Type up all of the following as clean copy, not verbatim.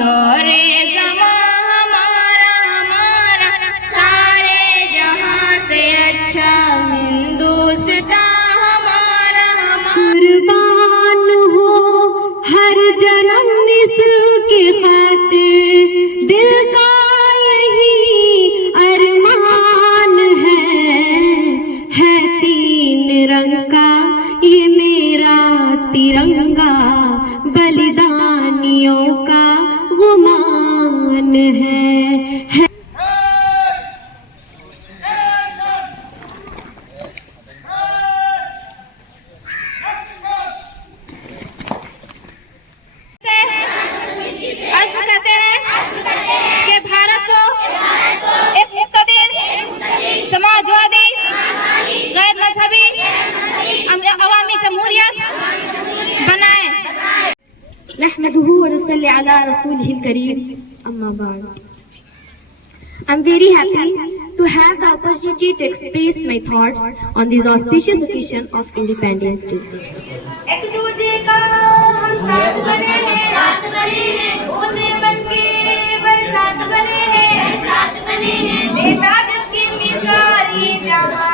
दौरे ज़मा हमारा हमारा सारे जहां से अच्छा हिंदुस्तान हमारा हमारा। कुर्बान हो हर जन्म इसके खातिर, दिल का यही अरमान है 3 रंग का ये मेरा तिरंगा, बलिदानियों का वो मान है। समाजवादी गैर मजहबी अवामी जमहूरियत बनाए। नहमदुहु व नसल्ली अला रसूलिहिल करीम, अम्मा बाद। I'm very happy to have the opportunity to express my thoughts on this auspicious occasion of Independence Day. एक दूजे का हम साथ बने हैं, बूंदे बनके बरसात बने हैं, देता जिसकी मिसाल ये जहां।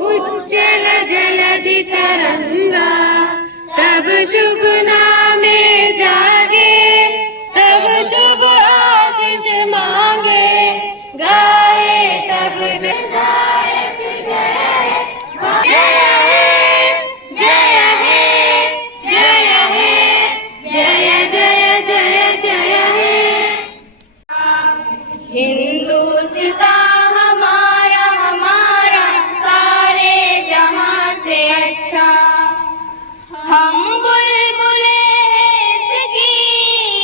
उज्जल जलधि तरंगा, तब शुभ नामे जागे, तब शुभ आशीष मांगे, गाए तब जयगायक जय है, जय है, जय है, जय है, जय जय जय जय है। हिंदुस्तान हम बुलबुले हैं इसकी,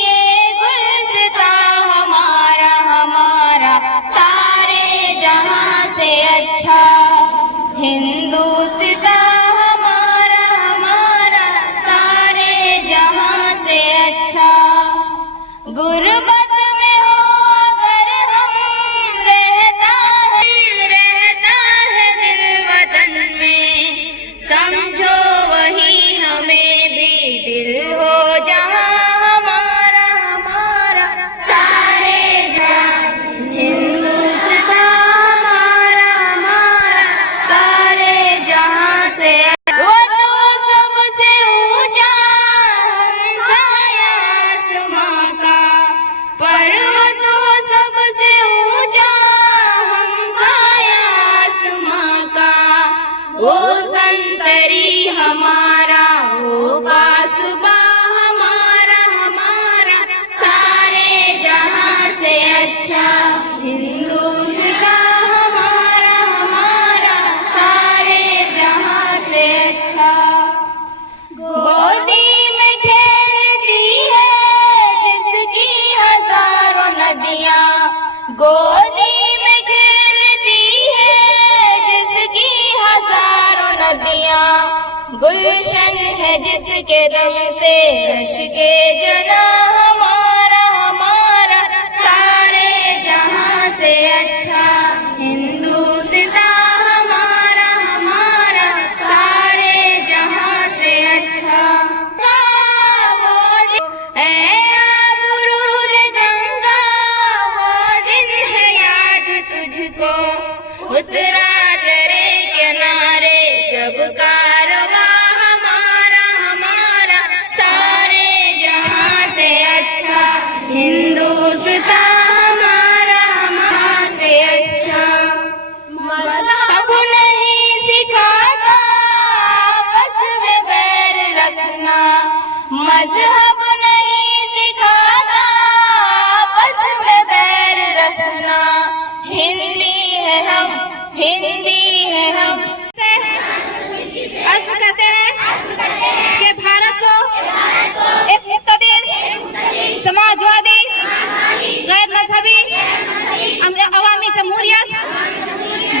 ये गुलसितां हमारा हमारा सारे जहां से अच्छा हिंदुस्तान हमारा हमारा सारे जहां से अच्छा। गुर्बत में हो अगर हम रहता है दिल वतन में, समझो वही हमें भी दिल हो जहां हमारा हमारा सारे जहां हिंदुस्तान हमारा हमारा सारे जहां से। वो तो सबसे ऊंचा हमसाया आसमां का, पर्वत हो सबसे ऊंचा हमसाया आसमां का, वो संतरी हमारा वो बासुबा हमारा हमारा सारे जहां से अच्छा हिंदुस्तान हमारा हमारा सारे जहां से अच्छा। गोदी में खेलती है जिसकी हजारों नदियां, गोदी में खेलती है जिसकी हजारों नदियां, गुलशन है जिसके दम से रश्के जना हमारा हमारा सारे जहां से अच्छा हिंदुस्तान हमारा हमारा सारे जहां से अच्छा। आबरूद गंगा वो दिन है याद तुझको, उतरा तेरे किनारे जब कारवां हमारा हमारा सारे जहां से अच्छा हिंदुस्तान हमारा हमारा से अच्छा। मज़हब नहीं सिखाता आपस में बैर रखना, मज़हब नहीं सिखाता आपस में बैर रखना, हिंदी है हम हिंदी है हम। अज़्म करते हैं कि भारत को एक मुक़्तदिर, समाजवादी, गैर मजहबी अवामी जमहूरियत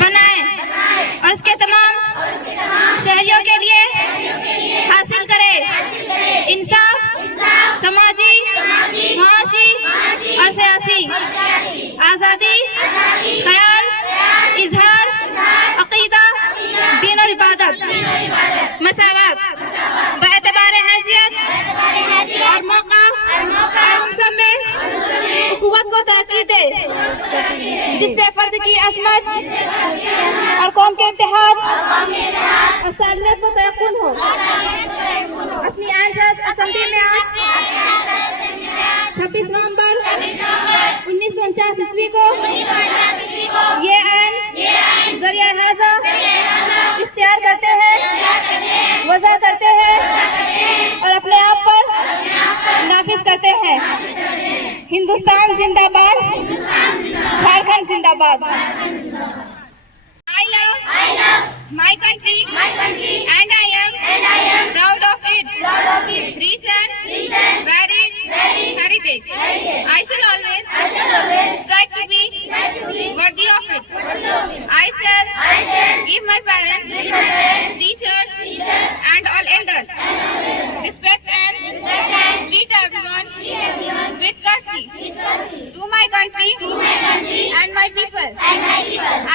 बनाए और इसके तमाम शहरियों के लिए हासिल करे इंसाफ, समाजी, माशी और सियासी आज़ादी, ख्याल, इजहार, अक़ीदा, दीन और इबादत, मसावत, बएतबार हैसियत और मौका और हम सब में कुव्वत को तरक्की दे, जिससे फर्द की अज़मत और कौम के इत्तेहाद और सालमियत को तयक़ुन हो। अपनी आइज़ असेंबली में आज 26 नवंबर 1949 ईस्वी को ये आइन ज़रिया हाज़ा इख्तियार करते हैं, वज़ा करते हैं और अपने आप पर नाफिज करते हैं। हिंदुस्तान जिंदाबाद, झारखंड जिंदाबाद। I love my country and I am proud of its rich and varied heritage. I shall always strive to be worthy of it. I shall give my parents, teachers and all elders respect and treat everyone with courtesy. To my country and my people,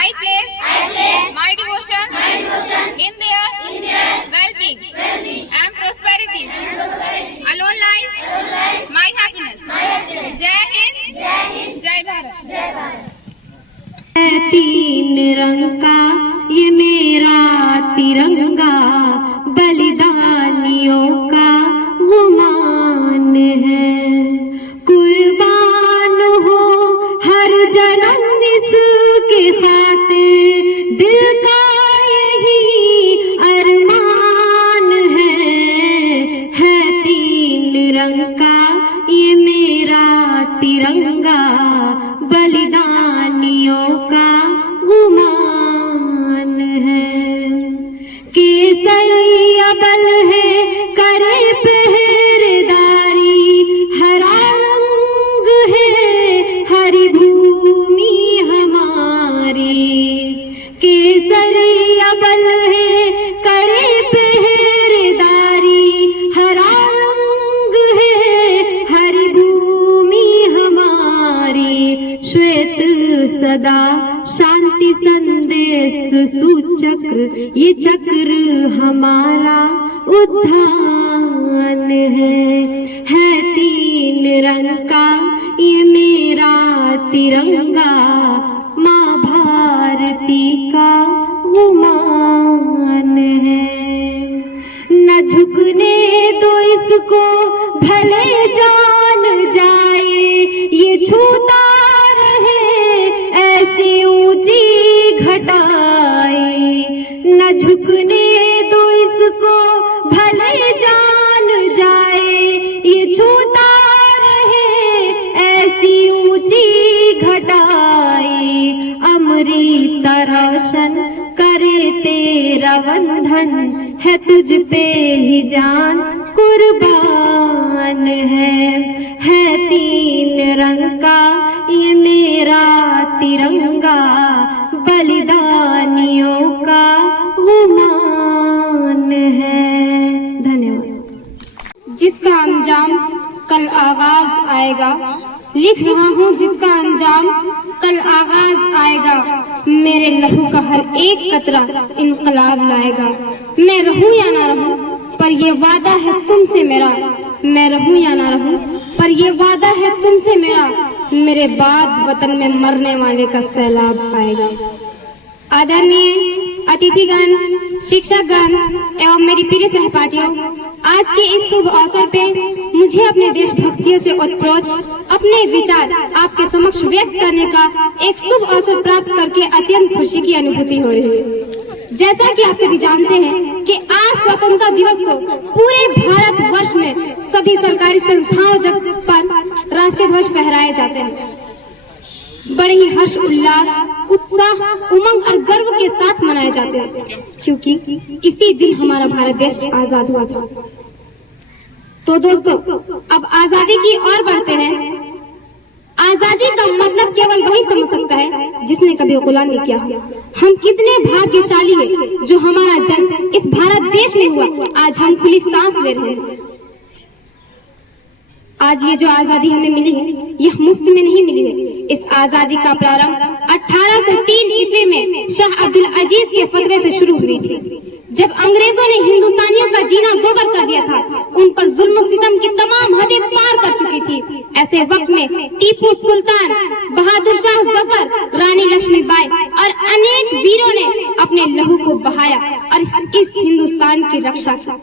I place my devotion in their well-being and prosperity. Alone lies my happiness. Jai Hind, Jai Bharat. है तीन रंग का ये मेरा तिरंगा, बलिदानियों का वो मान है। कुर्बान हो हर जन्म इसके खातिर, दिल का यही अरमान है तीन रंग का ये मेरा तिरंगा, बलिदानियों का वो मान है। केसरिया बल है करे पहरेदारी, हरा रंग है हरी भूमि हमारी। केसरिया बल है करे पहरेदारी, हरा रंग है हरी भूमि हमारी। श्वेत सदा शांति संदेश सुचक्र, ये चक्र हमारा उद्यान है तीन रंग का ये मेरा तिरंगा, माँ भारती का वो मान है। न झुकने दो इसको भले जान जाए, ये छूता रहे ऐसी ऊंची घटाई। न झुकने दो इसको भले जान जाए, ये छूता रहे ऐसी ऊंची घटाई। अमृत रोशन करे तेरा बंधन है, तुझ पे ही जान कुर्बान है तीन रंग का ये मेरा तिरंगा, बलिदानियों का वो मान है। धन्यवाद। जिसका अंजाम कल आगाज आएगा, लिख रहा हूँ जिसका अंजाम कल आगाज आएगा, मेरे लहू का हर एक कतरा इनकलाब लाएगा। मैं रहूं या ना रहूं पर ये वादा है तुमसे मेरा, मैं रहूं या ना रहूं पर ये वादा है तुमसे मेरा, मेरे बाद वतन में मरने वाले का सैलाब आएगा। आदरणीय अतिथिगण, शिक्षकगण एवं मेरी प्रिय सहपाठियों, आज के इस शुभ अवसर पे मुझे अपने देशभक्तियों से ओतप्रोत अपने विचार आपके समक्ष व्यक्त करने का एक शुभ अवसर प्राप्त करके अत्यंत खुशी की अनुभूति हो रही है। जैसा कि आप सभी जानते हैं कि आज स्वतंत्रता दिवस को पूरे भारत वर्ष में सभी सरकारी संस्थाओं पर राष्ट्रीय ध्वज फहराए जाते हैं। बड़े ही हर्ष उल्लास उत्साह, उमंग और गर्व के साथ मनाए जाते हैं, क्योंकि इसी दिन हमारा भारत देश आजाद हुआ था। तो दोस्तों, अब आजादी की ओर बढ़ते हैं। आजादी का मतलब केवल वही समझ सकता है जिसने कभी गुलामी किया हो। हम कितने भाग्यशाली हैं जो हमारा जन्म इस भारत देश में हुआ। आज हम खुली सांस ले रहे हैं। आज ये जो आजादी हमें मिली है, यह मुफ्त में नहीं मिली है। इस आजादी का प्रारंभ 1803 ईस्वी में शाह अब्दुल अजीज के फतवे से शुरू हुई थी, जब अंग्रेजों ने हिंदुस्तानियों का जीना दोबर कर दिया था। उन पर जुल्म सितम की तमाम हदें पार कर चुकी थी। ऐसे वक्त में टीपू सुल्तान, बहादुर शाह जफर, रानी लक्ष्मीबाई और अनेक वीरों ने अपने लहू को बहाया और इस हिंदुस्तान की रक्षा की।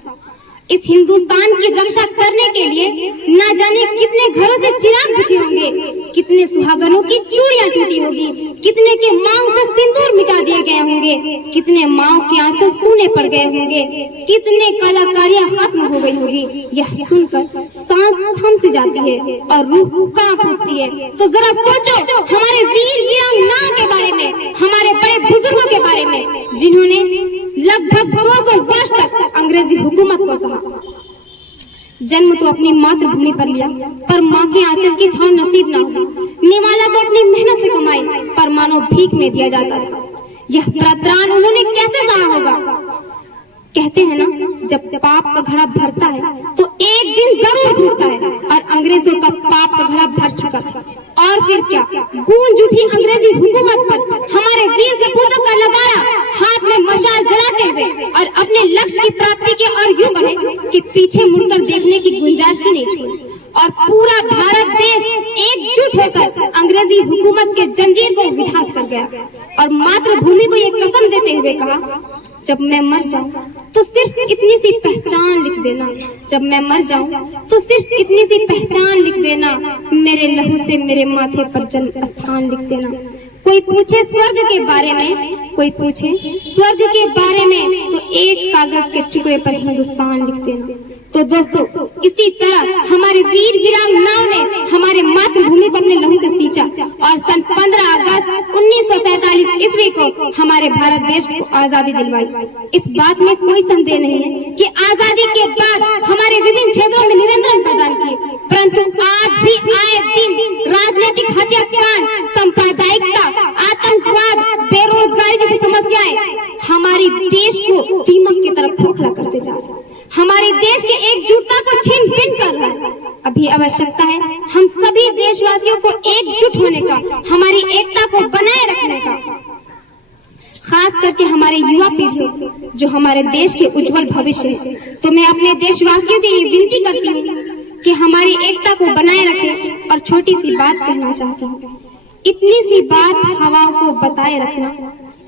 इस हिंदुस्तान की रक्षा करने के लिए न जाने कितने घरों से चिराग बुझे होंगे, कितने सुहागनों की चूड़ियां टूटी होगी, कितने के मांग से सिंदूर मिटा दिए गए होंगे, कितने माओ के आंचल सूने पड़ गए होंगे, कितने कलाकारियां खत्म हो गई होगी। यह सुनकर सांस थम सी जाती है और रूह कांप उठती है। तो जरा सोचो हमारे वीर वीरांगनाओं के बारे में, हमारे बड़े बुजुर्गों के बारे में, जिन्होंने लगभग 200 वर्ष तक अंग्रेजी हुकूमत को सहा। जन्म तो अपनी मातृभूमि पर लिया, पर माँ के आंचल की छांव नसीब न हुई। निवाला तो अपनी मेहनत से कमाई, पर मानो भीख में दिया जाता था। यह प्रत्राण उन्होंने कैसे सहा होगा? कहते हैं ना, जब पाप का घड़ा भरता है तो एक दिन जरूर भरता है, और अंग्रेजों का पाप का घड़ा भर चुका था। और फिर क्या गूंज उठी अंग्रेजी हुकूमत पर। हमारे वीर सपूतों का नगाड़ा हाथ में मशाल जलाते हुए और अपने लक्ष्य की प्राप्ति के और यूं बढ़े कि पीछे मुड़कर देखने की गुंजाइश ही नहीं छोड़ी। और पूरा भारत देश एकजुट होकर अंग्रेजी हुकूमत के जंजीर को विध्वंस कर गया और मातृभूमि को ये कसम देते हुए कहा, जब मैं मर जाऊं तो सिर्फ इतनी सी पहचान लिख देना। जब मैं मर जाऊं तो सिर्फ इतनी सी पहचान लिख देना। मेरे लहू से मेरे माथे पर जन्म स्थान लिख देना। कोई पूछे स्वर्ग के बारे में, कोई पूछे स्वर्ग के बारे में, तो एक कागज के टुकड़े पर हिंदुस्तान लिख देना। तो दोस्तों, इसी तरह हमारे वीर वीरांगनाओं ने हमारे मातृभूमि को अपने लहू से सींचा और सन 15 अगस्त 1947 ईस्वी को हमारे भारत देश को आजादी दिलवाई। इस बात में कोई संदेह नहीं है कि आजादी के बाद हमारे विभिन्न क्षेत्रों में निरंतर प्रदान किए, परंतु आज भी आए दिन राजनीतिक हत्याकांड, सांप्रदायिकता, आतंकवाद, बेरोजगारी जैसी समस्याएं हमारे देश को दीमक की तरफ खोखला करते जा रहे हैं। हमारे देश के एकजुटता को छीन भिन कर रहा है। अभी आवश्यकता है हम सभी देशवासियों को एकजुट होने का, हमारी एकता को बनाए रखने का, खास करके हमारे युवा पीढ़ियों जो हमारे देश के उज्जवल भविष्य है। तो मैं अपने देशवासियों से ये विनती करती हूँ कि हमारी एकता को बनाए रखें। और छोटी सी बात कहना चाहती हूँ, इतनी सी बात हवाओं को बताए रखना,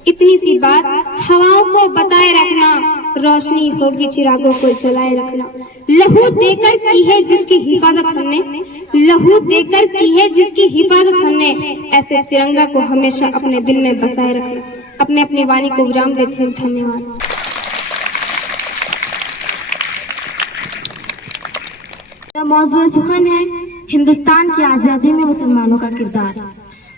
इतनी सी बात हवाओं को बताए रखना, रोशनी होगी चिरागों को जलाए रखना। लहू देकर की है जिसकी हिफाजत हमने, लहू देकर की है जिसकी हिफाजत हमने, ऐसे तिरंगा को हमेशा अपने दिल में बसाए रखना। अब मैं अपनी वाणी को विराम देती हूँ। धन्यवाद। मौजूद सुखन है हिंदुस्तान की आजादी में मुसलमानों का किरदार।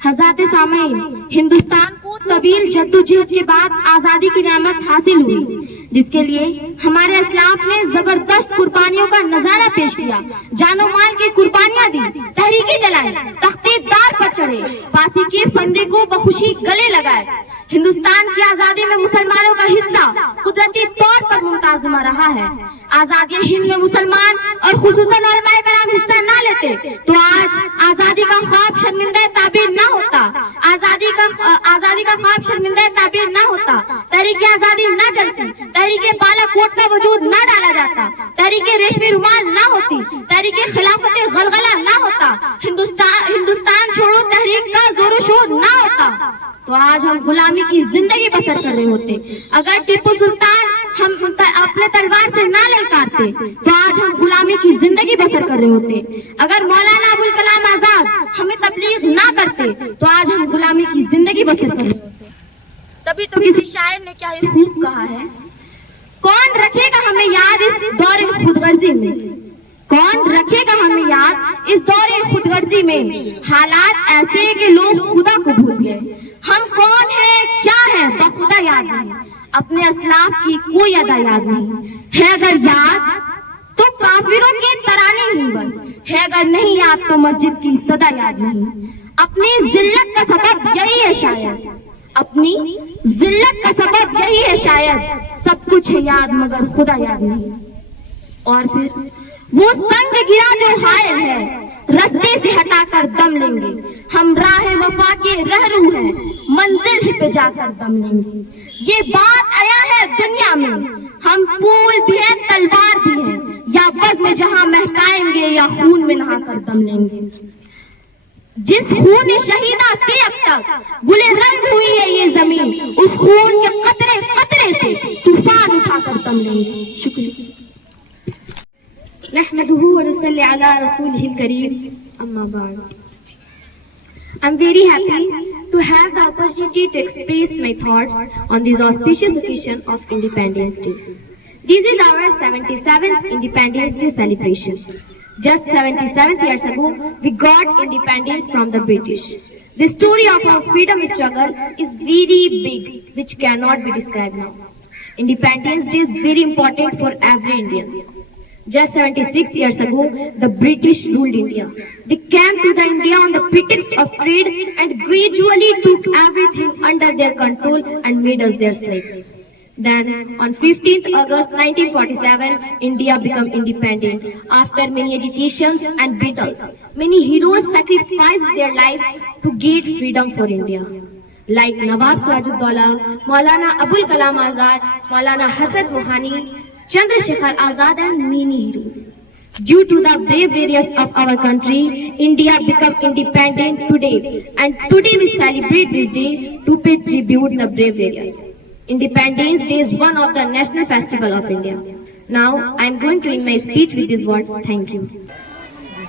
हज़रात सामईन, हिंदुस्तान को तवील जद्दोजहद के बाद आजादी की नेमत हासिल हुई, जिसके लिए हमारे असलाफ ने जबरदस्त कुर्बानियों का नजारा पेश किया। जानो माल की कुर्बानियां दी, तहरीकें चलाई, तख्ते दार पर चढ़े, फांसी के फंदे को बखुशी गले लगाए। हिंदुस्तान की आजादी में मुसलमानों का हिस्सा कुदरती तौर पर मुमताज नुमा रहा है। आजादी हिंद में मुसलमान और खुसूसन उलमाए कराम हिस्सा न लेते तो आज आजादी का ख्वाब शर्मिंदा ताबीर न होता। आजादी का ख्वाब शर्मिंदा ताबीर न होता। तहरीके आजादी न चलती, तहरीके बालाकोट का वजूद न डाला जाता, तहरीके रेशमी रुमाल न होती, तहरीके खिलाफत गलगला न होता, हिंदुस्तान छोड़ो तहरीक का जोर शोर न होता, तो आज हम गुलामी की जिंदगी बसर कर रहे होते। अगर टीपू सुल्तान हम अपने तलवार से ना ललकारते तो आज हम गुलामी की जिंदगी बसर कर रहे होते। अगर मौलाना अबुल कलाम आजाद हमें तबलीग ना करते तो आज हम गुलामी की जिंदगी बसर कर रहे होते। तभी तो किसी शायर ने क्या ही खूब कहा है, कौन रखेगा हमें याद इस दौरे खुदगर्जी में, कौन रखेगा हमें याद इस दौरे खुदगर्जी में। हालात ऐसे कि लोग खुदा को भूल गए, हम कौन अपने असलाफ की कोई अदा याद नहीं है, अगर याद तो काफिरों के तराने ही बस है, अगर नहीं याद तो मस्जिद की सदा याद नहीं। अपनी जिल्लत का सबब यही है शायद, अपनी जिल्लत का सबब यही है शायद, सब कुछ है याद मगर खुदा याद नहीं। और फिर वो संग गिरा जो हायल है, रास्ते से हटाकर दम लेंगे, हम राह वफा के रहरू हैं, मंजिल ही पे जाकर दम लेंगे। ये बात आया है दुनिया में, हम फूल भी हैं तलवार भी हैं, या बस में जहां महकाएंगे या खून में नहाकर दम लेंगे। जिस खून शहीदा से अब तक गुले रंग हुई है ये जमीन, उस खून के कतरे कतरे से तूफान उठाकर दम लेंगे। शुक्रिया। नहमदुहु व नुसल्ली अला रसूलिहिल करीम, अम्मा बाद। I'm very happy to have the opportunity to express my thoughts on this auspicious occasion of Independence Day. This is our 77th Independence Day celebration. Just 77 years ago, we got independence from the British. The story of our freedom struggle is very big, which cannot be described now. Independence Day is very important for every Indian. Just 76 years ago, the British ruled India. They came to the India on the pretext of trade and gradually took everything under their control and made us their slaves. Then, on 15th August 1947, India became independent. After many agitations and battles, many heroes sacrificed their lives to get freedom for India. Like Nawab Sirajuddaulah, Maulana Abul Kalam Azad, Maulana Hasrat Mohani, Chandrasekhar Azad and many heroes. Due to the brave warriors of our country, India became independent today, and today we celebrate this day to pay tribute the brave warriors. Independence Day is one of the national festival of India. Now I am going to end my speech with these words. Thank you.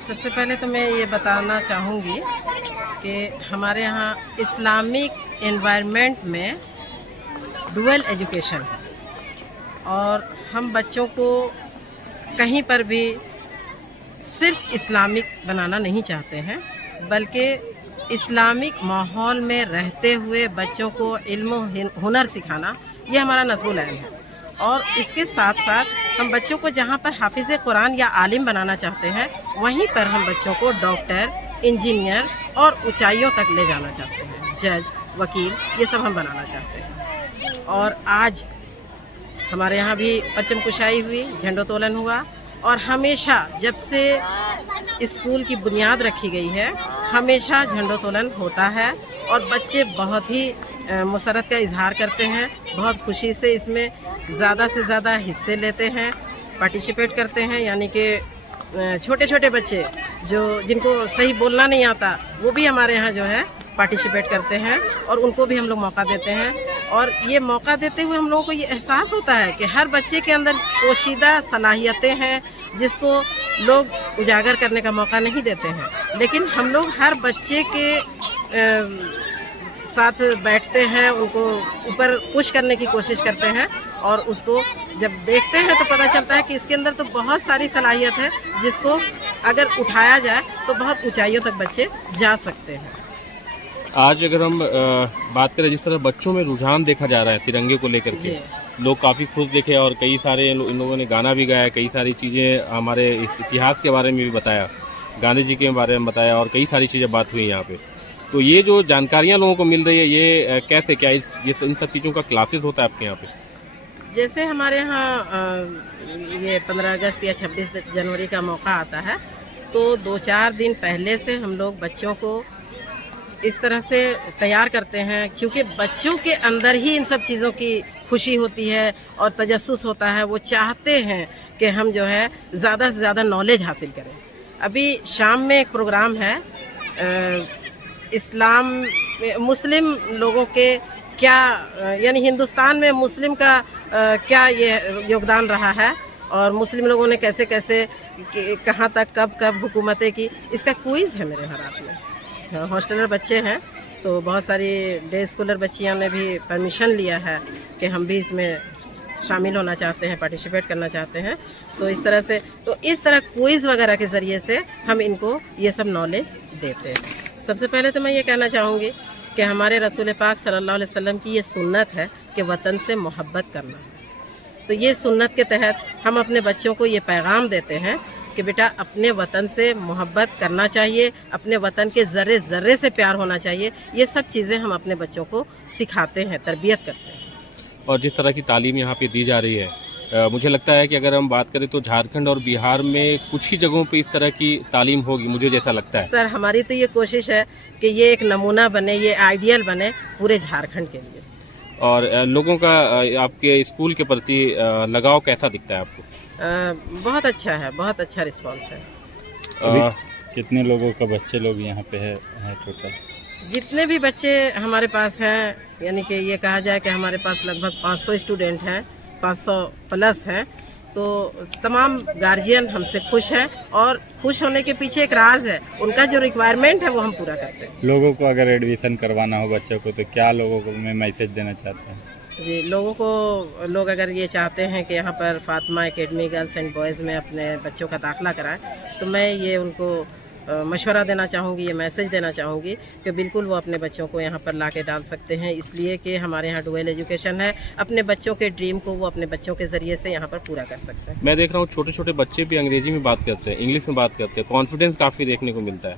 सबसे पहले तो मैं ये बताना चाहूँगी कि हमारे यहाँ इस्लामिक एनवायरनमेंट में डुअल एजुकेशन है और हम बच्चों को कहीं पर भी सिर्फ इस्लामिक बनाना नहीं चाहते हैं, बल्कि इस्लामिक माहौल में रहते हुए बच्चों को इल्म हुनर सिखाना ये हमारा नस्बुल ऐन है। और इसके साथ साथ हम बच्चों को जहाँ पर हाफिज़ कुरान या आलिम बनाना चाहते हैं, वहीं पर हम बच्चों को डॉक्टर, इंजीनियर और ऊंचाइयों तक ले जाना चाहते हैं, जज, वकील, ये सब हम बनाना चाहते हैं। और आज हमारे यहाँ भी परचम कुशाई हुई, झंडोत्तोलन हुआ और हमेशा जब से स्कूल की बुनियाद रखी गई है, हमेशा झंडोत्तोलन होता है और बच्चे बहुत ही मुसरत का इजहार करते हैं, बहुत खुशी से इसमें ज़्यादा से ज़्यादा हिस्से लेते हैं, पार्टिसिपेट करते हैं। यानी कि छोटे छोटे बच्चे जिनको सही बोलना नहीं आता, वो भी हमारे यहाँ जो है पार्टिसिपेट करते हैं और उनको भी हम लोग मौका देते हैं। और ये मौका देते हुए हम लोगों को ये एहसास होता है कि हर बच्चे के अंदर पोशीदा सलाहियतें हैं जिसको लोग उजागर करने का मौका नहीं देते हैं, लेकिन हम लोग हर बच्चे के साथ बैठते हैं, उनको ऊपर पुश करने की कोशिश करते हैं और उसको जब देखते हैं तो पता चलता है कि इसके अंदर तो बहुत सारी सलाहियत है जिसको अगर उठाया जाए तो बहुत ऊंचाइयों तक बच्चे जा सकते हैं। आज अगर हम बात करें जिस तरह बच्चों में रुझान देखा जा रहा है तिरंगे को लेकर के, लोग काफ़ी खुश दिखे और कई सारे इन लोगों ने गाना भी गाया, कई सारी चीज़ें हमारे इतिहास के बारे में भी बताया, गांधी जी के बारे में बताया और कई सारी चीज़ें बात हुई यहाँ पे। तो ये जो जानकारियाँ लोगों को मिल रही है, ये कैसे, क्या इन सब चीज़ों का क्लासेस होता है आपके यहाँ पे? जैसे हमारे यहाँ ये 15 अगस्त या 26 जनवरी का मौका आता है, तो 2-4 दिन पहले से हम लोग बच्चों को इस तरह से तैयार करते हैं, क्योंकि बच्चों के अंदर ही इन सब चीज़ों की खुशी होती है और तजस्सुस होता है। वो चाहते हैं कि हम जो है ज़्यादा से ज़्यादा नॉलेज हासिल करें। अभी शाम में एक प्रोग्राम है, इस्लाम मुस्लिम लोगों के क्या, यानी हिंदुस्तान में मुस्लिम का क्या ये योगदान रहा है और मुस्लिम लोगों ने कैसे कैसे कहाँ तक कब कब हुकूमतें की, इसका क्विज़ है मेरे यहाँ रात में। हॉस्टलर बच्चे हैं तो बहुत सारी डे स्कॉलर बच्चियों ने भी परमिशन लिया है कि हम भी इसमें शामिल होना चाहते हैं, पार्टिसिपेट करना चाहते हैं। तो इस तरह क्विज़ वगैरह के ज़रिए से हम इनको ये सब नॉलेज देते हैं। सबसे पहले तो मैं ये कहना चाहूँगी कि हमारे रसूल पाक सल्लल्लाहु अलैहि वसल्लम की ये सुन्नत है कि वतन से मोहब्बत करना है। तो ये सुन्नत के तहत हम अपने बच्चों को ये पैगाम देते हैं कि बेटा अपने वतन से मोहब्बत करना चाहिए, अपने वतन के ज़र्रे ज़र्रे से प्यार होना चाहिए। ये सब चीज़ें हम अपने बच्चों को सिखाते हैं, तरबियत करते हैं। और जिस तरह की तालीम यहाँ पे दी जा रही है, मुझे लगता है कि अगर हम बात करें तो झारखंड और बिहार में कुछ ही जगहों पे इस तरह की तालीम होगी, मुझे जैसा लगता है। सर हमारी तो ये कोशिश है कि ये एक नमूना बने, ये आइडियल बने पूरे झारखंड के लिए। और लोगों का आपके स्कूल के प्रति लगाव कैसा दिखता है आपको? बहुत अच्छा है, बहुत अच्छा रिस्पांस है। कितने लोगों का बच्चे लोग यहाँ पे है टोटल? जितने भी बच्चे हमारे पास हैं, यानी कि ये कहा जाए कि हमारे पास लगभग 500 स्टूडेंट हैं, 500 प्लस हैं। तो तमाम गार्जियन हमसे खुश हैं और खुश होने के पीछे एक राज है, उनका जो रिक्वायरमेंट है वो हम पूरा करते हैं। लोगों को अगर एडमिशन करवाना हो बच्चों को तो क्या लोगों को मैं मैसेज देना चाहता हूँ? जी, लोग अगर ये चाहते हैं कि यहाँ पर Fatima academy girls and boys में अपने बच्चों का दाखिला कराएं, तो मैं ये उनको मशवरा देना चाहूँगी, ये मैसेज देना चाहूँगी कि बिल्कुल वो अपने बच्चों को यहाँ पर ला के डाल सकते हैं, इसलिए कि हमारे यहाँ डुअल एजुकेशन है। अपने बच्चों के ड्रीम को वो अपने बच्चों के ज़रिए से यहाँ पर पूरा कर सकते हैं। मैं देख रहा हूँ छोटे छोटे बच्चे भी अंग्रेजी में बात करते हैं, इंग्लिश में बात करते हैं, कॉन्फिडेंस काफ़ी देखने को मिलता है।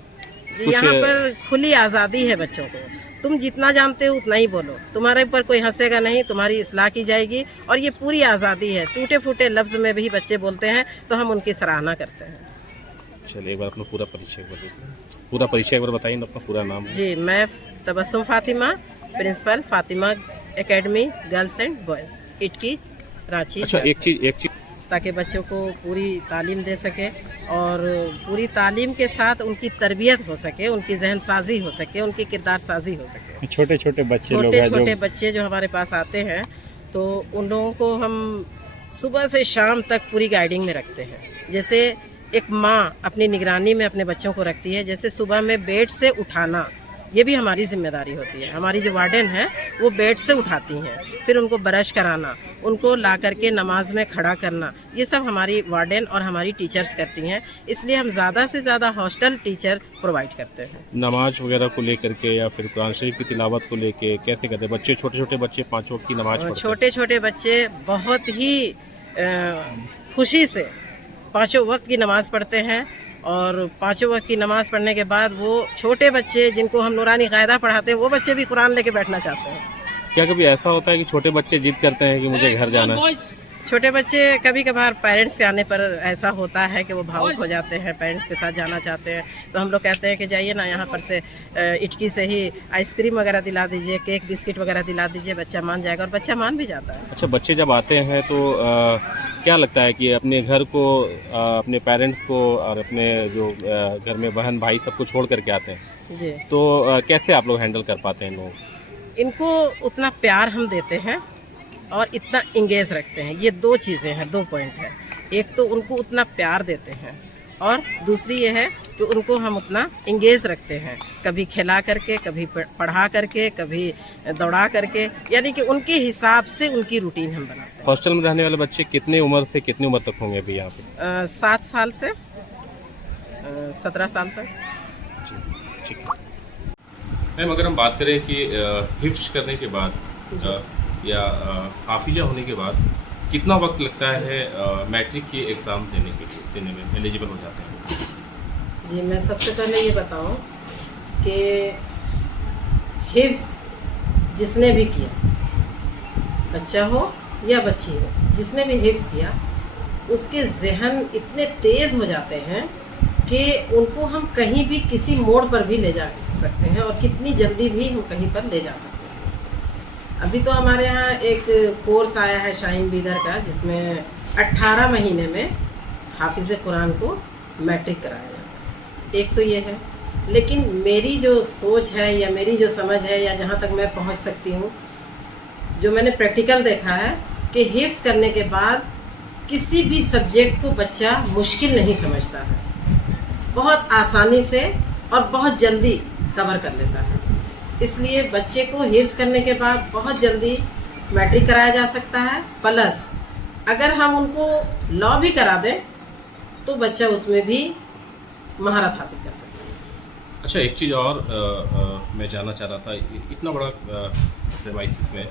यहाँ पर खुली आज़ादी है बच्चों को, तुम जितना जानते हो उतना ही बोलो, तुम्हारे ऊपर कोई हंसेगा नहीं, तुम्हारी इस्लाह की जाएगी और ये पूरी आज़ादी है। टूटे फूटे लफ्ज़ में भी बच्चे बोलते हैं तो हम उनकी सराहना करते हैं। चलिए एक बार अपना पूरा परिचय एक बार बताइए, अपना पूरा नाम। जी, मैं Tabassum Fatima, principal Fatima academy girls and boys, Itki, Ranchi. अच्छा, एक चीज़ ताकि बच्चों को पूरी तालीम दे सके और पूरी तालीम के साथ उनकी तरबियत हो सके, उनकी जहन साजी हो सके, उनकी किरदार साजी हो सके। छोटे छोटे बच्चे जो हमारे पास आते हैं तो उन लोगों को हम सुबह से शाम तक पूरी गाइडिंग में रखते हैं। जैसे एक माँ अपनी निगरानी में अपने बच्चों को रखती है, जैसे सुबह में बेड से उठाना ये भी हमारी जिम्मेदारी होती है। हमारी जो वार्डन है वो बेड से उठाती हैं, फिर उनको ब्रश कराना, उनको ला करके नमाज में खड़ा करना, ये सब हमारी वार्डन और हमारी टीचर्स करती हैं। इसलिए हम ज़्यादा से ज़्यादा हॉस्टल टीचर प्रोवाइड करते हैं। नमाज वगैरह को लेकर के या फिर कुरान शरीफ की तिलावत को लेके कैसे करते हैं बच्चे? छोटे छोटे बच्चे 5 वक्त की नमाज पढ़ते हैं। छोटे छोटे बच्चे बहुत ही खुशी से 5 वक्त की नमाज़ पढ़ते हैं और 5 वक्त की नमाज़ पढ़ने के बाद वो छोटे बच्चे जिनको हम नूरानी कायदा पढ़ाते हैं वो बच्चे भी कुरान लेके बैठना चाहते हैं। क्या कभी ऐसा होता है कि छोटे बच्चे जिद करते हैं कि मुझे घर जाना है? छोटे बच्चे कभी कभार पेरेंट्स के आने पर ऐसा होता है कि वो भावुक हो जाते हैं, पेरेंट्स के साथ जाना चाहते हैं, तो हम लोग कहते हैं कि जाइए ना, यहाँ पर से इटकी से ही आइसक्रीम वगैरह दिला दीजिए, केक बिस्किट वगैरह दिला दीजिए, बच्चा मान जाएगा और बच्चा मान भी जाता है। अच्छा, बच्चे जब आते हैं तो क्या लगता है कि अपने घर को, अपने पेरेंट्स को और अपने जो घर में बहन भाई सबको छोड़ करके आते हैं जी, तो कैसे आप लोग हैंडल कर पाते हैं लोग? इनको उतना प्यार हम देते हैं और इतना इंगेज रखते हैं। ये 2 चीज़ें हैं, 2 पॉइंट है। एक तो उनको उतना प्यार देते हैं और दूसरी ये है कि उनको हम उतना इंगेज रखते हैं, कभी खिला करके, कभी पढ़ा करके, कभी दौड़ा करके, यानी कि उनके हिसाब से उनकी रूटीन हम बनाते हैं। हॉस्टल में रहने वाले बच्चे कितने उम्र से कितनी उम्र तक होंगे अभी यहाँ पे? 7 साल से 17 साल तक। ठीक है मैम, अगर हम बात करें कि हिफ्ज करने के बाद या हाफिजा होने के बाद कितना वक्त लगता है मैट्रिक की एग्ज़ाम देने में एलिजिबल हो जाते हैं? जी, मैं सबसे पहले ये बताऊं कि हिफ्ज जिसने भी किया, बच्चा हो या बच्ची हो, जिसने भी हिफ्ज किया उसके जहन इतने तेज़ हो जाते हैं कि उनको हम कहीं भी किसी मोड़ पर भी ले जा सकते हैं और कितनी जल्दी भी हम कहीं पर ले जा सकते हैं। अभी तो हमारे यहाँ एक कोर्स आया है शाहीन बीदर का, जिसमें 18 महीने में हाफिज़ कुरान को मैट्रिक कराया जाता है। एक तो ये है, लेकिन मेरी जो सोच है या मेरी जो समझ है या जहाँ तक मैं पहुँच सकती हूँ, जो मैंने प्रैक्टिकल देखा है कि हिफ्ज़ करने के बाद किसी भी सब्जेक्ट को बच्चा मुश्किल नहीं समझता है, बहुत आसानी से और बहुत जल्दी कवर कर लेता है। इसलिए बच्चे को हिफ्ज़ करने के बाद बहुत जल्दी मैट्रिक कराया जा सकता है। प्लस अगर हम उनको लॉ भी करा दें तो बच्चा उसमें भी महारत हासिल कर सकता है। अच्छा, एक चीज़ और मैं जानना चाह रहा था, इतना बड़ा प्रेमाइसिस में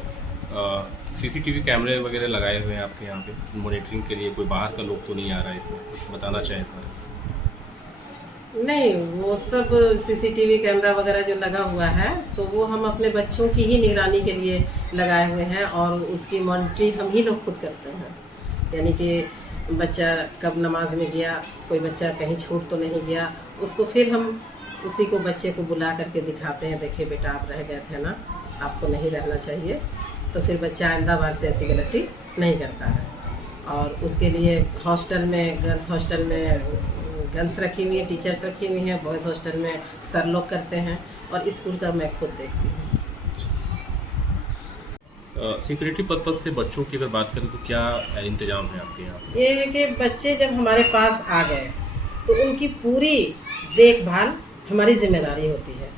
सीसीटीवी कैमरे वगैरह लगाए हुए हैं आपके यहाँ पे मॉनिटरिंग के लिए, कोई बाहर का लोग तो नहीं आ रहा है इसमें, कुछ बताना चाहें सर? नहीं, वो सब सीसीटीवी कैमरा वगैरह जो लगा हुआ है तो वो हम अपने बच्चों की ही निगरानी के लिए लगाए हुए हैं और उसकी मॉनिटरिंग हम ही लोग खुद करते हैं। यानी कि बच्चा कब नमाज में गया, कोई बच्चा कहीं छूट तो नहीं गया, उसको फिर हम उसी को बच्चे को बुला करके दिखाते हैं, देखिए बेटा आप रह गए थे ना, आपको नहीं रहना चाहिए, तो फिर बच्चा आइंदा बार से ऐसी गलती नहीं करता है। और उसके लिए हॉस्टल में, गर्ल्स हॉस्टल में गर्ल्स रखी हुई हैं, टीचर्स रखी हुई हैं, बॉयज़ हॉस्टल में सर लोग करते हैं और स्कूल का मैं खुद देखती हूँ। सिक्योरिटी पर्पज से बच्चों की अगर बात करें तो क्या इंतजाम है आपके यहाँ? ये है कि बच्चे जब हमारे पास आ गए तो उनकी पूरी देखभाल हमारी जिम्मेदारी होती है।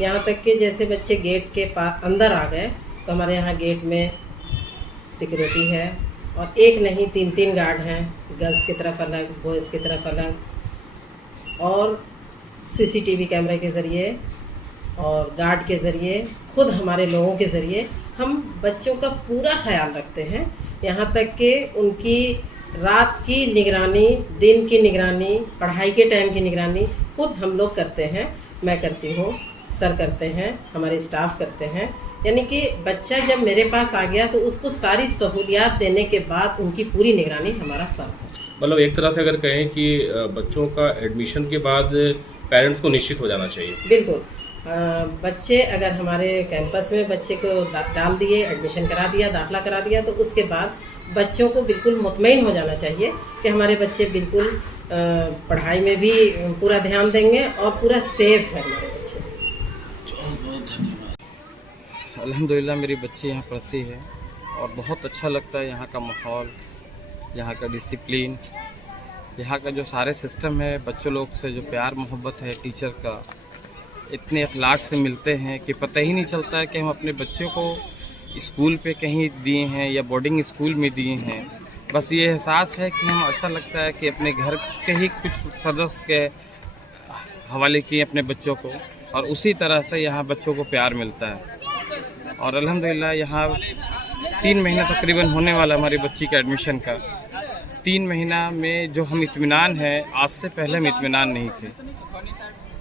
यहाँ तक कि जैसे बच्चे गेट के पास अंदर आ गए तो हमारे यहाँ गेट में सिक्योरिटी है और एक नहीं 3-3 गार्ड हैं, गर्ल्स की तरफ अलग, बॉयज़ की तरफ अलग, और सीसीटीवी कैमरे के ज़रिए और गार्ड के ज़रिए, खुद हमारे लोगों के ज़रिए हम बच्चों का पूरा ख्याल रखते हैं। यहाँ तक कि उनकी रात की निगरानी, दिन की निगरानी, पढ़ाई के टाइम की निगरानी खुद हम लोग करते हैं। मैं करती हूँ, सर करते हैं, हमारे स्टाफ करते हैं। यानी कि बच्चा जब मेरे पास आ गया तो उसको सारी सहूलियात देने के बाद उनकी पूरी निगरानी हमारा फ़र्ज़ है। मतलब एक तरह से अगर कहें कि बच्चों का एडमिशन के बाद पेरेंट्स को निश्चित हो जाना चाहिए। बिल्कुल, बच्चे अगर हमारे कैंपस में बच्चे को डाल दिए, एडमिशन करा दिया, दाखिला करा दिया, तो उसके बाद बच्चों को बिल्कुल मुतमईन हो जाना चाहिए कि हमारे बच्चे बिल्कुल पढ़ाई में भी पूरा ध्यान देंगे और पूरा सेफ है हमारे बच्चे। अल्हम्दुलिल्लाह मेरी बच्ची यहाँ पढ़ती है और बहुत अच्छा लगता है यहाँ का माहौल, यहाँ का डिसिप्लिन, यहाँ का जो सारे सिस्टम है, बच्चों लोग से जो प्यार मोहब्बत है, टीचर का इतने अखलाक से मिलते हैं कि पता ही नहीं चलता है कि हम अपने बच्चों को स्कूल पे कहीं दिए हैं या बोर्डिंग स्कूल में दिए हैं। बस ये एहसास है कि हम, ऐसा लगता है कि अपने घर के ही कुछ सदस्य के हवाले किए अपने बच्चों को, और उसी तरह से यहाँ बच्चों को प्यार मिलता है। और अल्हम्दुलिल्लाह यहाँ 3 महीना तकरीबन होने वाला हमारी बच्ची का एडमिशन का। 3 महीना में जो हम इत्मीनान है, आज से पहले हम इत्मीनान नहीं थे।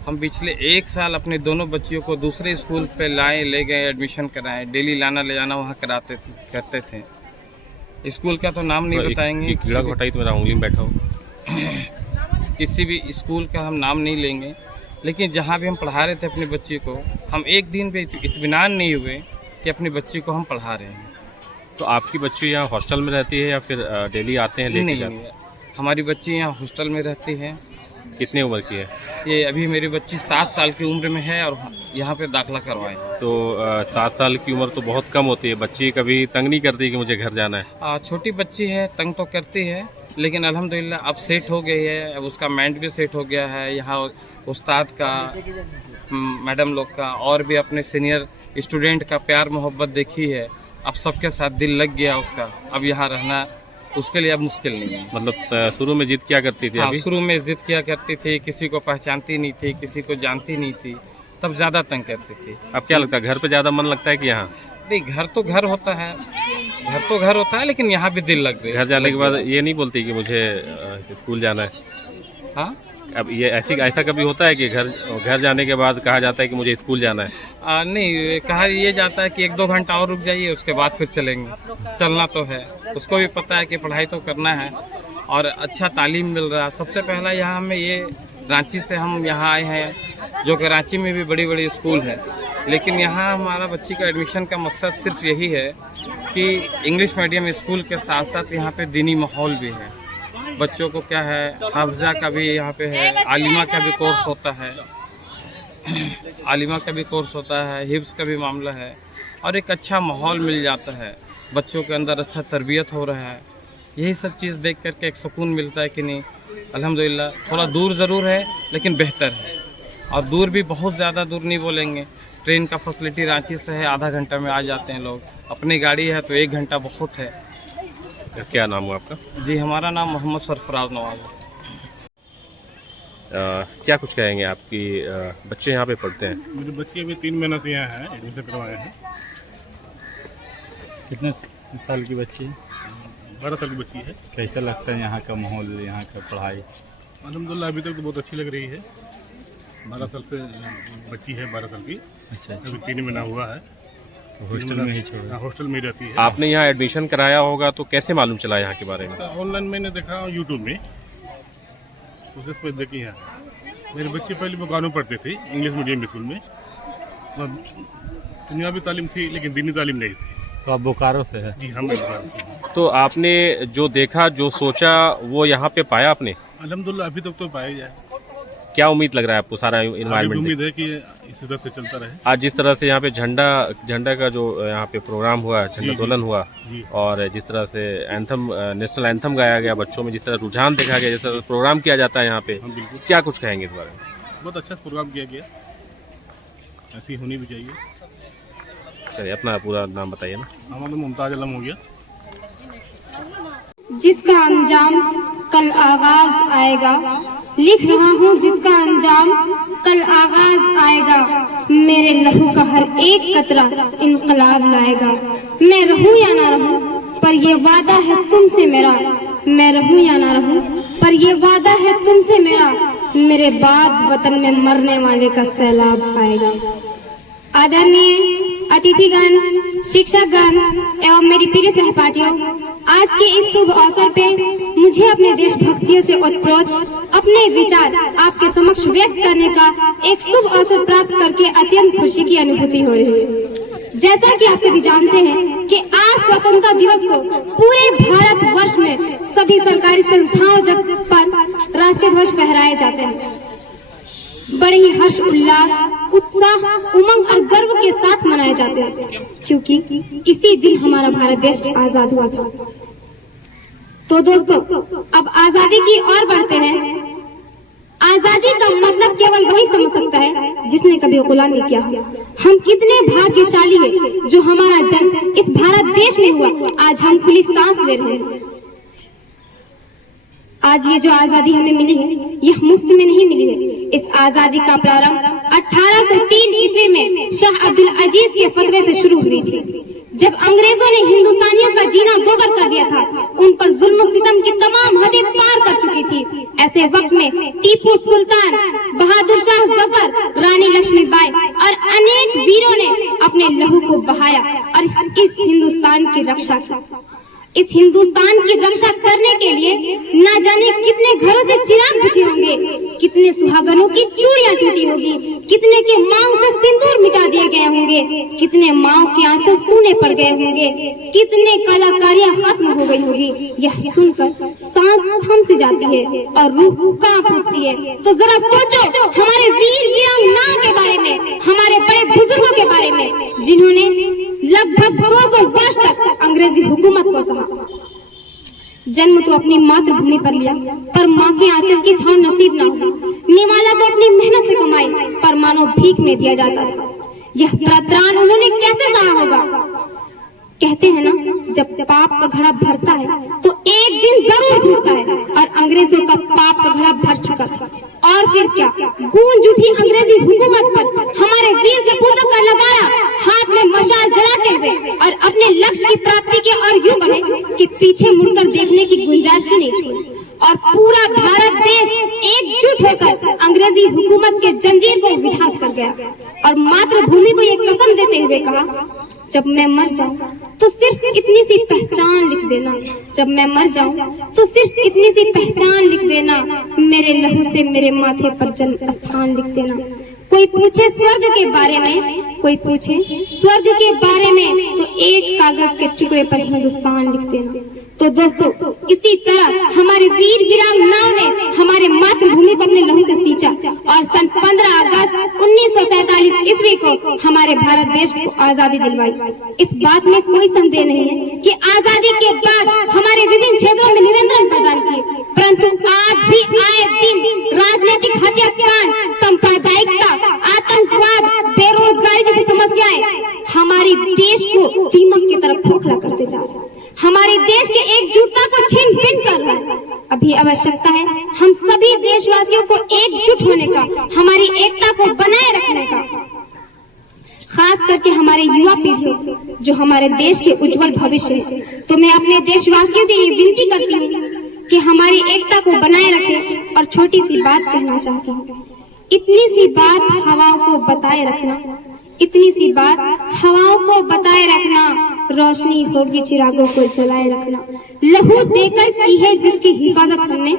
हम पिछले 1 साल अपने दोनों बच्चियों को दूसरे स्कूल पे ले गए, एडमिशन कराएं, डेली लाना ले जाना वहाँ करते थे। स्कूल का तो नाम नहीं बताएंगे, कीड़ा घटाई तो मेरा उंगली में बैठा हो। किसी भी स्कूल का हम नाम नहीं लेंगे, लेकिन जहाँ भी हम पढ़ा रहे थे अपनी बच्ची को, हम एक दिन भी इत्मीनान नहीं हुए कि अपनी बच्ची को हम पढ़ा रहे हैं। तो आपकी बच्ची यहाँ हॉस्टल में रहती है या फिर डेली आते हैं लेके जाते हैं? नहीं, हमारी बच्ची यहाँ हॉस्टल में रहती है। कितने उम्र की है? ये अभी मेरी बच्ची 7 साल की उम्र में है और यहाँ पे दाखिला करवाएं। तो 7 साल की उम्र तो बहुत कम होती है। बच्ची कभी तंग नहीं करती कि मुझे घर जाना है? छोटी बच्ची है, तंग तो करती है, लेकिन अल्हम्दुलिल्लाह अब सेट हो गई है, अब उसका माइंड भी सेट हो गया है। यहाँ उस्ताद का, मैडम लोग का और भी अपने सीनियर स्टूडेंट का प्यार मोहब्बत देखी है, अब सबके साथ दिल लग गया उसका। अब यहाँ रहना उसके लिए अब मुश्किल नहीं है। मतलब शुरू में जिद क्या करती थी? अभी शुरू में जिद क्या करती थी, किसी को पहचानती नहीं थी, किसी को जानती नहीं थी, तब ज़्यादा तंग करती थी। अब क्या लगता है, घर पे ज़्यादा मन लगता है कि यहाँ? नहीं, घर तो घर होता है, घर तो घर होता है, लेकिन यहाँ भी दिल लग गई। घर जाने के बाद ये नहीं बोलती कि मुझे स्कूल जाना है? हाँ, अब ये ऐसा कभी होता है कि घर जाने के बाद कहा जाता है कि मुझे स्कूल जाना है? नहीं, कहा ये जाता है कि 1-2 घंटा और रुक जाइए, उसके बाद फिर चलेंगे। चलना तो है, उसको भी पता है कि पढ़ाई तो करना है और अच्छा तालीम मिल रहा है। सबसे पहला यहाँ हमें ये, रांची से हम यहाँ आए हैं, जो कि रांची में भी बड़ी बड़ी स्कूल है, लेकिन यहाँ हमारा बच्ची का एडमिशन का मकसद सिर्फ यही है कि इंग्लिश मीडियम स्कूल के साथ साथ यहाँ पे दीनी माहौल भी है। बच्चों को क्या है, हाफजा का भी यहाँ पे है, आलिमा का भी कोर्स होता है, आलिमा का भी कोर्स होता है, हिफ्ज़ का भी मामला है, और एक अच्छा माहौल मिल जाता है, बच्चों के अंदर अच्छा तरबियत हो रहा है। यही सब चीज़ देख करके एक सुकून मिलता है कि नहीं, अल्हम्दुलिल्लाह। थोड़ा दूर ज़रूर है लेकिन बेहतर है, और दूर भी बहुत ज़्यादा दूर नहीं बोलेंगे। ट्रेन का फैसिलिटी रांची से है, आधा घंटा में आ जाते हैं लोग। अपनी गाड़ी है तो 1 घंटा बहुत है। क्या नाम है आपका? जी, हमारा नाम मोहम्मद सरफराज नवाज है। क्या कुछ कहेंगे? आपकी बच्चे यहाँ पे पढ़ते हैं? मेरे बच्चे अभी 3 महीना से यहाँ हैं, एडमिशन करवाए हैं। कितने साल की बच्ची है? 12 साल की बच्ची है। कैसा लगता है यहाँ का माहौल, यहाँ का पढ़ाई? अल्हम्दुलिल्लाह अभी तक तो बहुत अच्छी लग रही है। 12 साल से बच्ची है, 12 साल की। अच्छा, अभी 3 महीना हुआ है। तो हॉस्टल में ही छोड़ा? हाँ, हॉस्टल में ही रहती है। आपने यहाँ एडमिशन कराया होगा तो कैसे मालूम चला यहाँ के बारे में? ऑनलाइन मैंने देखा यूट्यूब में, उस पर देखी है। मेरे बच्चे पहले बोकानो पढ़ते थे, इंग्लिश मीडियम स्कूल में। दुनियावी तालीम थी लेकिन दीनी तालीम नहीं थी। तो आप बोकारो से है? जी हम बोकारो। तो आपने जो देखा, जो सोचा, वो यहाँ पे पाया आपने? अल्हम्दुलिल्लाह अभी तक तो पाया जाए। क्या उम्मीद लग रहा है आपको सारा आगे इन्वायरमेंट? उम्मीद है कि इसी तरह से चलता रहे। आज जिस तरह से यहाँ पे झंडा का जो यहाँ पे प्रोग्राम हुआ, झंडोत्तोलन हुआ, जी। और जिस तरह से एंथम, नेशनल एंथम गाया गया, बच्चों में जिस तरह रुझान देखा गया, जिस तरह प्रोग्राम किया जाता है यहाँ पे, हम बिल्कुल क्या कुछ कहेंगे इस बारे में? बहुत अच्छा प्रोग्राम किया गया, ऐसी होनी भी चाहिए। चलिए, अपना पूरा नाम बताइए ना। हमारा मुमताज आलम हो गया। जिसका अंजाम कल आगाज आएगा, लिख रहा हूँ जिसका अंजाम कल आगाज आएगा। मेरे लहू का हर एक कतरा इनकलाब लाएगा। मैं रहूं या ना रहूं, पर ये वादा है तुमसे मेरा। मैं रहूं या ना रहूं, पर ये वादा है तुमसे मेरा। मेरे बाद वतन में मरने वाले का सैलाब आएगा। आदरणीय अतिथिगण, शिक्षकगण एवं मेरी प्रिय सहपाठियों, आज के इस शुभ अवसर पे मुझे अपने देशभक्तियों से ओतप्रोत अपने विचार आपके समक्ष व्यक्त करने का एक शुभ अवसर प्राप्त करके अत्यंत खुशी की अनुभूति हो रही है। जैसा कि आप सभी जानते हैं कि आज स्वतंत्रता दिवस को पूरे भारत वर्ष में सभी सरकारी संस्थाओं पर राष्ट्रीय ध्वज फहराए जाते हैं। बड़े ही हर्ष उल्लास, उत्साह, उमंग और गर्व के साथ मनाए जाते हैं, क्योंकि इसी दिन हमारा भारत देश आजाद हुआ था। तो दोस्तों, अब आजादी की ओर बढ़ते हैं। आजादी का मतलब केवल वही समझ सकता है जिसने कभी गुलामी किया हो। हम कितने भाग्यशाली हैं जो हमारा जन्म इस भारत देश में हुआ। आज हम खुली सांस ले रहे हैं। आज ये जो आजादी हमें मिली है, यह मुफ्त में नहीं मिली है। इस आजादी का प्रारंभ 1803 ईस्वी में शाह अब्दुल अजीज के फतवे से शुरू हुई थी। जब अंग्रेजों ने हिंदुस्तानियों का जीना दोबर कर दिया था, उन पर जुल्म सितम की तमाम हदें पार कर चुकी थी। ऐसे वक्त में टीपू सुल्तान, बहादुर शाह जफर, रानी लक्ष्मीबाई और अनेक वीरों ने अपने लहू को बहाया और इस हिंदुस्तान की रक्षा की। इस हिंदुस्तान की रक्षा करने के लिए न जाने कितने घरों से चिराग बुझे होंगे, कितने सुहागनों की चूड़ियां टूटी होगी, कितने के मांग से सिंदूर मिटा दिए गए होंगे, कितने माओ के आंचल सूने पड़ गए होंगे, कितने कलाकारियां खत्म हो गई होगी। यह सुनकर सांस थम सी जाती है और रूह कांप उठती है। तो जरा सोचो हमारे वीर वीरांगनाओं के बारे में, हमारे बड़े बुजुर्गों के बारे में, जिन्होंने लगभग 200 वर्ष तक अंग्रेजी हुकूमत को सहा। जन्म तो अपनी मातृभूमि पर लिया, पर माँ के आंचल की छांव नसीब न हुई। निवाला तो अपनी मेहनत से कमाई, पर मानो भीख में दिया जाता था। यह प्रात्रान उन्होंने कैसे सहा होगा? कहते हैं ना, जब पाप का घड़ा भरता है तो एक दिन जरूर भरता है, और अंग्रेजों का पाप का घड़ा भर चुका था। और फिर क्या गूंज उठी अंग्रेजी हुकूमत पर। हमारे वीर सपूतों का नगारा हाथ में मशाल जलाते हुए और अपने लक्ष्य की प्राप्ति के और यूं बढ़े कि पीछे मुड़कर देखने की गुंजाइश ही नहीं छोड़ी। और पूरा भारत देश एकजुट होकर अंग्रेजी हुकूमत के जंजीर को विध्वंस कर गया और मातृभूमि को एक कसम देते हुए कहा, जब मैं मर जाऊं तो सिर्फ इतनी सी पहचान लिख देना। जब मैं मर जाऊं तो सिर्फ इतनी सी पहचान लिख देना। मेरे लहू से मेरे माथे पर जन्म स्थान लिख देना। कोई पूछे स्वर्ग के बारे में, कोई पूछे स्वर्ग के बारे में, तो एक कागज के टुकड़े पर हिंदुस्तान लिख देना। तो दोस्तों, इसी तरह हमारे वीर वीरांगनाओं ने हमारे मातृभूमि को अपने लहू से सींचा और सन 15 अगस्त 1947 ईस्वी को हमारे भारत देश को आजादी दिलवाई। इस बात में कोई संदेह नहीं है कि आजादी के बाद हमारे विभिन्न क्षेत्रों में निरंतर प्रदान किए, परंतु आज भी आए दिन राजनीतिक हत्याकांड, सांप्रदायिकता, आतंकवाद, बेरोजगारी जैसी समस्याएं हमारे देश को दीमक की तरफ खोखला करते जा रहे हैं। हमारे देश के एकजुटता को छीन भिन कर रहा है। अभी आवश्यकता है हम सभी सभी देशवासियों को एकजुट होने का, हमारी एकता को बनाए रखने का, खास करके हमारे युवा पीढ़ियों जो हमारे देश के उज्जवल भविष्य है। तो मैं अपने देशवासियों से ये विनती करती हूँ कि हमारी एकता को बनाए रखें। और छोटी सी बात कहना चाहती हूँ, इतनी सी बात हवाओं को बताए रखना, इतनी सी बात हवाओं को बताए रखना, रोशनी होगी चिरागों को जलाए रखना। लहू देकर की है जिसकी हिफाजत हमने,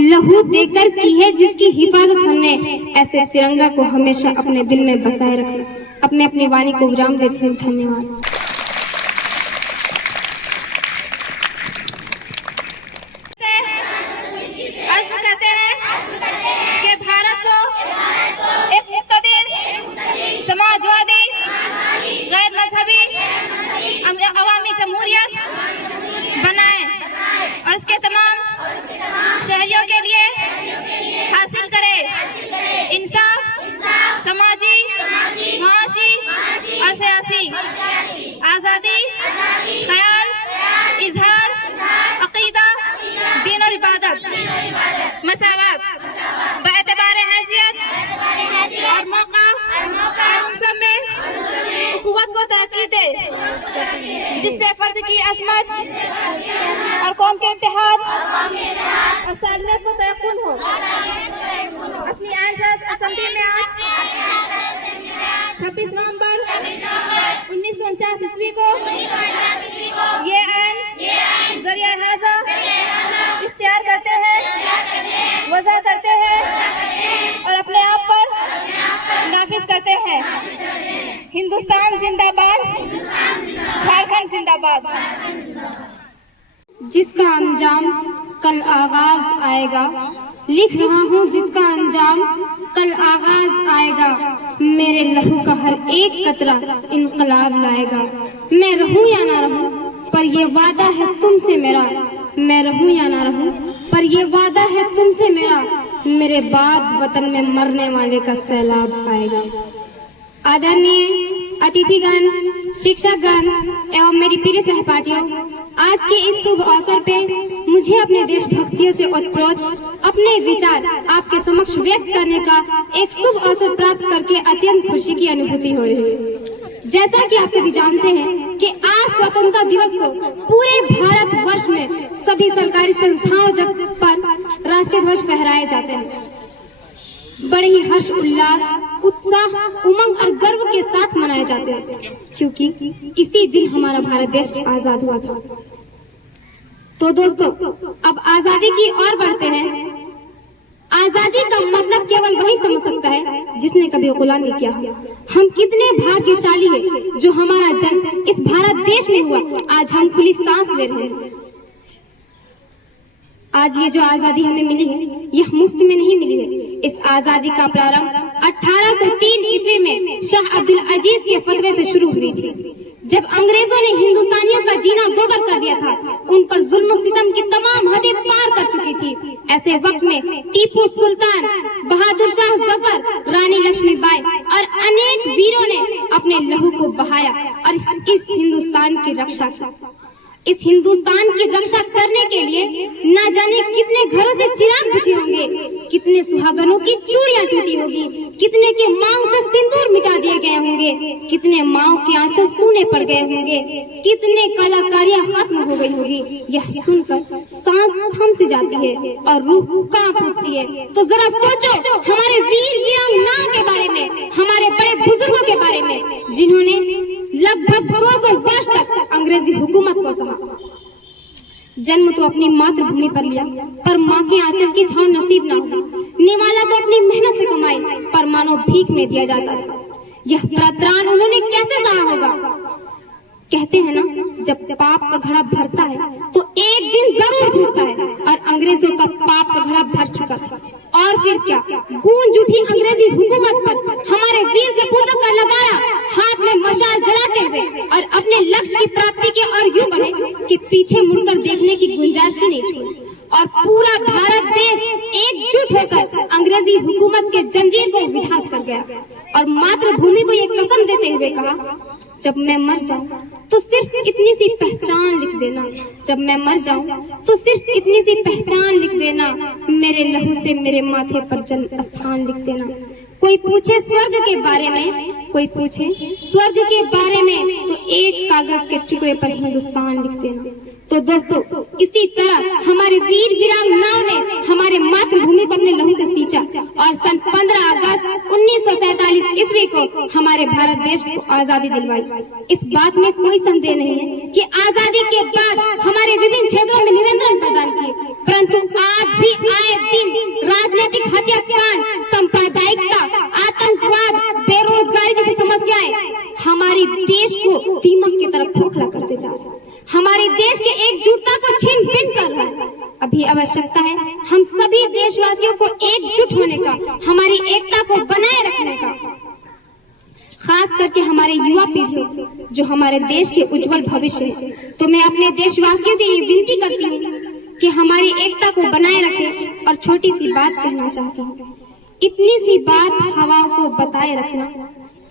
लहू देकर की है जिसकी हिफाजत हमने, ऐसे तिरंगा को हमेशा अपने दिल में बसाए रखना। अब मैं अपनी वाणी को विराम देती हूँ। धन्यवाद। कहते हैं कि भारत को एक मुक़्तदिर, समाजवादी, गैर मजहबी अवामी जमहूरियत बनाए और इसके तमाम शहरियों के लिए हासिल करे इंसाफ, समाजी, माशी और सियासी आज़ादी, ख्याल, इजहार, अकीदा, दीन और इबादत, मसावत, बेएतबार हैसियत और मौका और हम सब में कुव्वत को तरक्की दे, जिससे फर्द की अज़मत और कौम के इत्तेहाद और सालमियत को तयक्कुन हो। अपनी असेंबली में आज 26 नवंबर 1949 ईस्वी को ये ऐन जरिया हाज़ा इख्तियार करते हैं, वज़ा करते हैं और अपने आप पर नाफिज करते हैं। हिंदुस्तान जिंदाबाद, झारखंड जिंदाबाद। जिसका अंजाम कल आगाज आएगा, लिख रहा हूँ जिसका अंजाम कल आगाज आएगा, मेरे लहू का हर एक कतरा इनकलाब लाएगा। मैं रहूं या ना रहूं पर ये वादा है तुमसे मेरा, मैं रहूं या ना रहूं पर ये वादा है तुमसे मेरा, मेरे बाद वतन में मरने वाले का सैलाब आएगा। आदरणीय अतिथिगण, शिक्षकगण एवं मेरी प्रिय सहपाठियों, आज के इस शुभ अवसर पे मुझे अपने देशभक्तियों से ओतप्रोत अपने विचार आपके समक्ष व्यक्त करने का एक शुभ अवसर प्राप्त करके अत्यंत खुशी की अनुभूति हो रही है। जैसा कि आप सभी जानते हैं कि आज स्वतंत्रता दिवस को पूरे भारत वर्ष में सभी सरकारी संस्थाओं पर राष्ट्रीय ध्वज फहराए जाते हैं। बड़े ही हर्ष उल्लास, उत्साह, उमंग और गर्व के साथ मनाए जाते हैं, क्योंकि इसी दिन हमारा भारत देश आजाद हुआ था। तो दोस्तों, अब आजादी की ओर बढ़ते हैं। आजादी का मतलब केवल वही समझ सकता है जिसने कभी गुलामी किया हो। हम कितने भाग्यशाली हैं जो हमारा जन्म इस भारत देश में हुआ, आज हम खुली सांस ले रहे हैं। आज ये जो आजादी हमें मिली है, यह मुफ्त में नहीं मिली है। इस आजादी का प्रारंभ 1803 ईस्वी में शाह अब्दुल अजीज के फतवे से शुरू हुई थी। जब अंग्रेजों ने हिंदुस्तानियों का जीना दोबर कर दिया था, उन पर जुल्म सितम की तमाम हदें पार कर चुकी थी। ऐसे वक्त में टीपू सुल्तान, बहादुर शाह जफर, रानी लक्ष्मीबाई और अनेक वीरों ने अपने लहू को बहाया और इस हिंदुस्तान की रक्षा की। इस हिंदुस्तान की रक्षा करने के लिए न जाने कितने घरों से चिराग बुझे होंगे, कितने सुहागनों की चूड़ियां टूटी होगी, कितने के मांग से सिंदूर मिटा दिए गए होंगे, कितने माओं के आंचल सूने पड़ गए होंगे, कितने कलाकारियां खत्म हो गई होगी। यह सुनकर सांस थम सी जाती है और रूह कांप उठती है। तो जरा सोचो हमारे वीर वीरांगनाओं के बारे में, हमारे बड़े बुजुर्गों के बारे में, जिन्होंने लगभग 200 वर्ष तक अंग्रेजी हुकूमत को सहा। जन्म तो अपनी मातृभूमि पर लिया, पर माँ के आंचल की छांव नसीब न हुई। निवाला तो अपनी मेहनत से कमाई, पर मानो भीख में दिया जाता था। यह प्रात्रान उन्होंने कैसे सहा होगा? कहते हैं ना, जब पाप का घड़ा भरता है तो एक दिन जरूर भरता है, और अंग्रेजों का पाप का घड़ा भर चुका था। और फिर क्या, गूंज उठी अंग्रेजी हुकूमत पर हमारे वीर सपूतों का नगारा, हाथ में मशाल जलाते हुए और अपने लक्ष्य की प्राप्ति के और यूं बढ़े कि पीछे मुड़कर देखने की गुंजाइश ही नहीं छोड़ी। और पूरा भारत देश एकजुट होकर अंग्रेजी हुकूमत के जंजीर को विध्वंस कर गया और मातृभूमि को ये कसम देते हुए कहा, जब मैं मर जाऊं तो सिर्फ इतनी सी पहचान लिख देना। जब मैं मर जाऊं तो सिर्फ इतनी सी पहचान लिख देना। मेरे लहू से मेरे माथे पर जन्म स्थान लिख देना। कोई पूछे स्वर्ग के बारे में, कोई पूछे स्वर्ग के बारे में, तो एक कागज के टुकड़े पर हिंदुस्तान लिख देना। तो दोस्तों, इसी तरह हमारे वीर वीरांगनाओं ने हमारे मातृभूमि को अपने लहू से सींचा और सन 15 अगस्त 1947 ईस्वी को हमारे भारत देश को आजादी दिलवाई। इस बात में कोई संदेह नहीं है कि आजादी के बाद हमारे विभिन्न क्षेत्रों में निरंतर प्रदान किए, परंतु आज भी आए दिन राजनीतिक हत्याकांड, सांप्रदायिकता, आतंकवाद, बेरोजगारी जैसी समस्याएं हमारे देश को दीमक की तरफ खोखला करते जा रहे हैं। हमारे देश के एकजुटता को छीन भिन कर रहा है। अभी आवश्यकता है हम सभी देशवासियों को एकजुट होने का, हमारी एकता को बनाए रखने का, खास करके हमारे युवा पीढ़ियों जो हमारे देश के उज्जवल भविष्य है। तो मैं अपने देशवासियों से ये विनती करती हूँ कि हमारी एकता को बनाए रखें। और छोटी सी बात कहना चाहती हूँ, इतनी सी बात हवाओं को बताए रखना,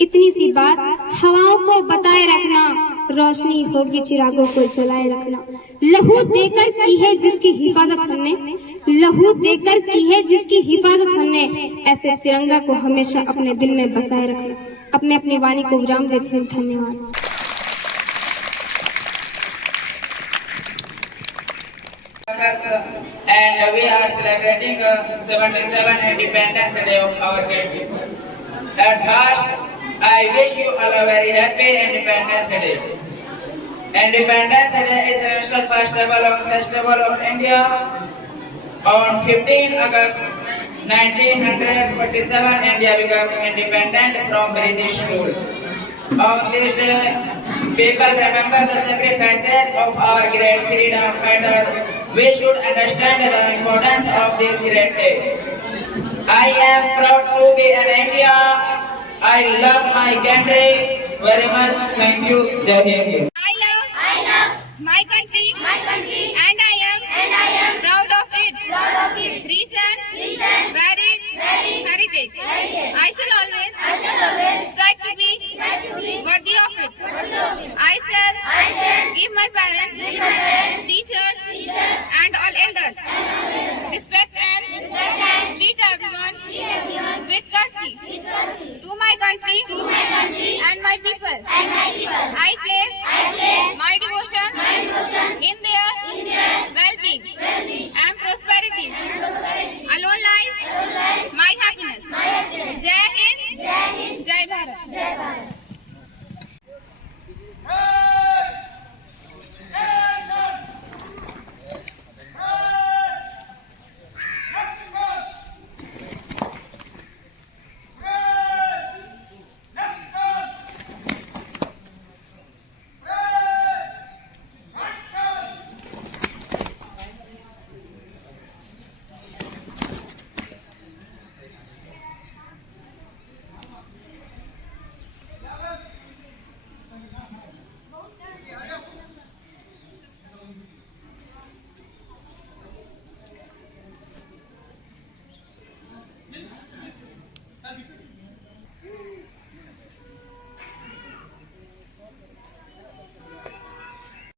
इतनी सी बात हवाओं को बताए रखना, रोशनी होगी चिरागों को जलाए रखना। लहू देकर की है जिसकी हिफाजत हमने, लहू देकर की है जिसकी हिफाजत हमने, ऐसे तिरंगा को हमेशा अपने दिल में बसाए रखना। अब मैं अपनी वाणी को विराम देती हूँ। धन्यवाद। And we are celebrating 77 Independence Day of our country. At first, I wish you all a very happy Independence Day. Independence Day is a national festival of India. On 15 August 1947, India became independent from British rule. On this day, people remember the sacrifices of our great freedom fighters. We should understand the importance of this great day. I am proud to be an India. I love my country very much. Thank you. Jai Hind. I love my country, and I am proud of its rich and varied heritage. I shall always strive to be worthy of it. I shall give my parents, teachers, and all elders respect and treat everyone with courtesy. To my country and my people, I place my devotion in their